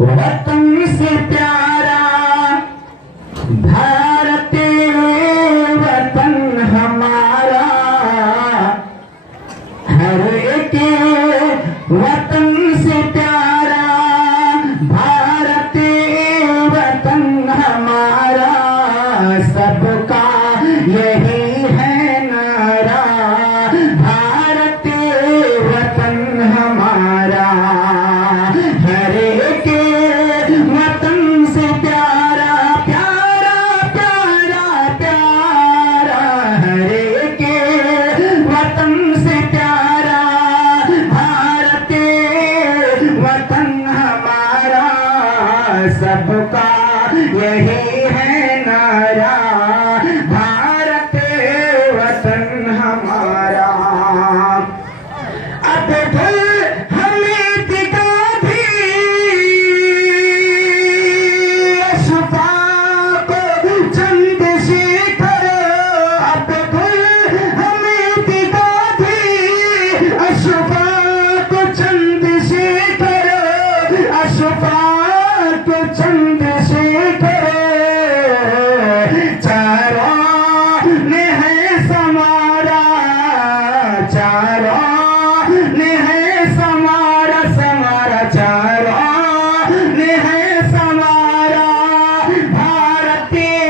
वतन से प्यारा भारत वतन हमारा, हर एक वतन से प्यारा भारत वतन हमारा, सबका यही है नारा, भारत वतन हमारा। हर एक वतन से प्यारा प्यारा प्यारा प्यारा, हर एक वतन से प्यारा भारत वतन हमारा, सबका यही है नारा, भारत वतन हमारा। अब हमें दिखा भी अशफाक चंद्रशेखर, अब हमें दिखा भी अशफाक चंद्रशेखर, अशफाक चंद्रशेखर, चारों ने है समारा, चारों ने है समारा, समारा चारों ने है समारा, भारतीय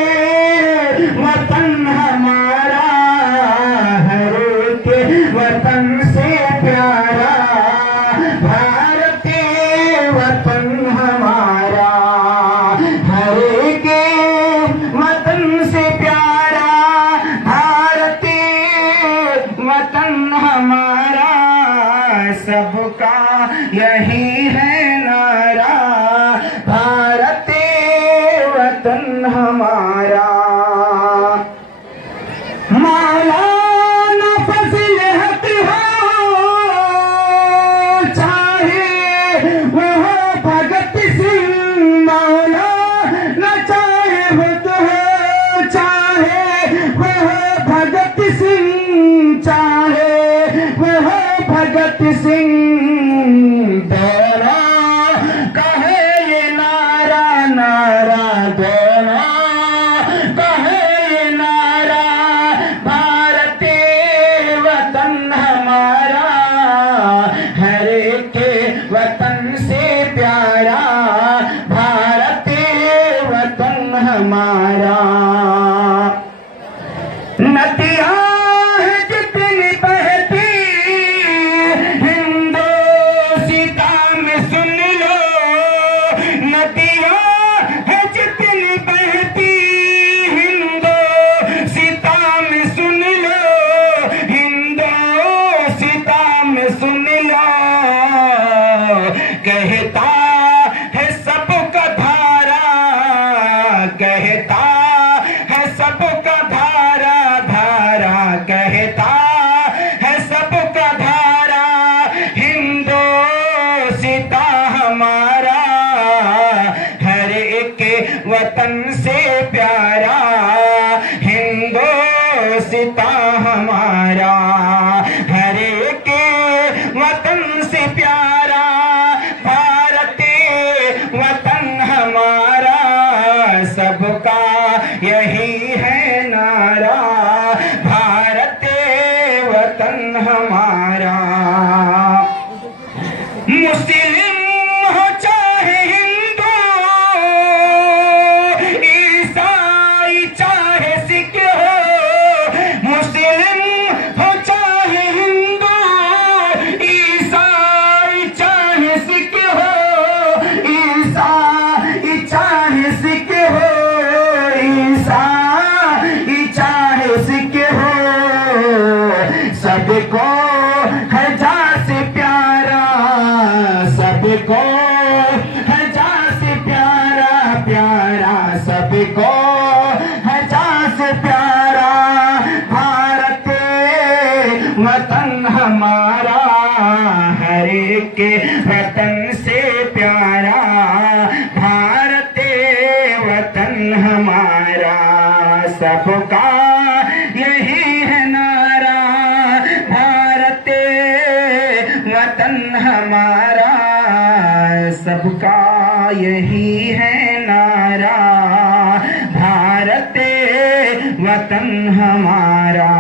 वतन हमारा, हर एक वतन से प्यारा, भारतीय वतन हमारा, हर एक वतन से प्यारा भारतीय वतन हमारा, सबका यही है नारा, भारतीय वतन हमारा। मौलाना फजल हक हो चाहे वो हो भगत सिंह, मौलाना चाहे वो तो हो, चाहे वो हो भगत सिंह, चाहे वो हो भगत सिंह, दोनों कहे ये नारा, नारा दोनों कहे ये नारा, भारतीय वतन हमारा, हर एक वतन से प्यारा, भारतीय वतन हमारा। नदियाँ हैं जितनी बहती हिंदोसिता में सुन लो, नदियाँ हैं जितनी बहती हिंदोसिता में सुन लो, हिंदोसिता में सुन लो, कहता है सबका धारा, कहता है सबका धारा, धारा कहता है सबका धारा, हिंदोसिता हमारा, हर एक वतन से प्यारा, हिंदोसिता हमारा, हर एक वतन से प्यारा, भारतीय वतन हमारा, सबका यही है नारा, भारतीय वतन हमारा। मुस्लिम हो चाहे हिंदू, ईसाई चाहे सिख हो, मुस्लिम हो चाहे हिंदू, ईसाई चाहे सिख हो, ईसाई चाहे सिख हो, ईसाई चाहे सिख हो, सबको है जान से प्यारा, सबको है जान से प्यारा, प्यारा सबको है जान से प्यारा, भारत वतन हमारा, हर एक वतन से प्यारा, भारतीय वतन हमारा, सबका यही है नारा, भारतीय वतन हमारा, सबका यही है नारा, भारत वतन हमारा।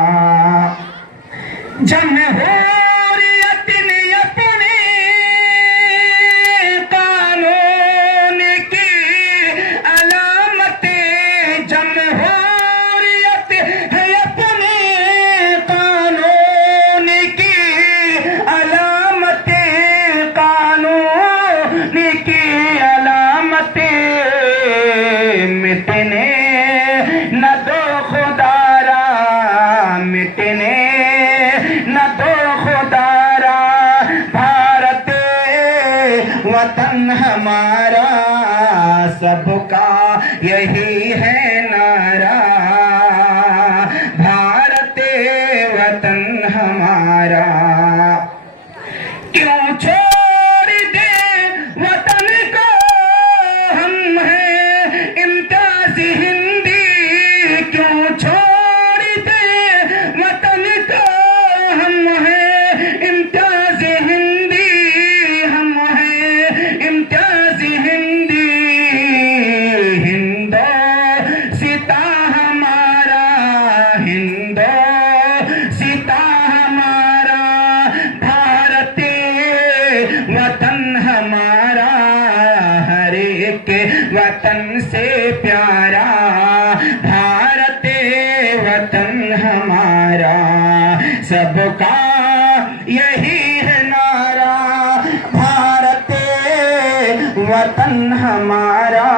जमहूरियत ने अपने कानून की अलामतें, जमहूरियत है अपने कानून की अलामतें, कानून की अलामतें मिटने न दो खुदारा, मिटने न दो खुदारा, भारत वतन हमारा, सबका यही है नारा, भारत वतन हमारा। क्यों छोड़ दे वतन को हम हैं इम्तियाज हिंदी, क्यों छोड़ दे वतन को हम हैं इम्तियाज हिंदी, हम हैं इम्तियाज हिंदी। हिंदोस्तां हमारा, हिंदोस्तां हमारा, भारत वतन हमारा, हर एक वतन से प्यारा, भारत वतन हमारा, सबका यही है नारा, भारत वतन हमारा,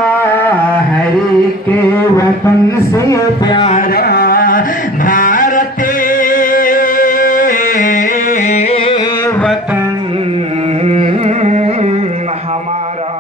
हर एक वतन से प्यारा, भारत वतन हमारा।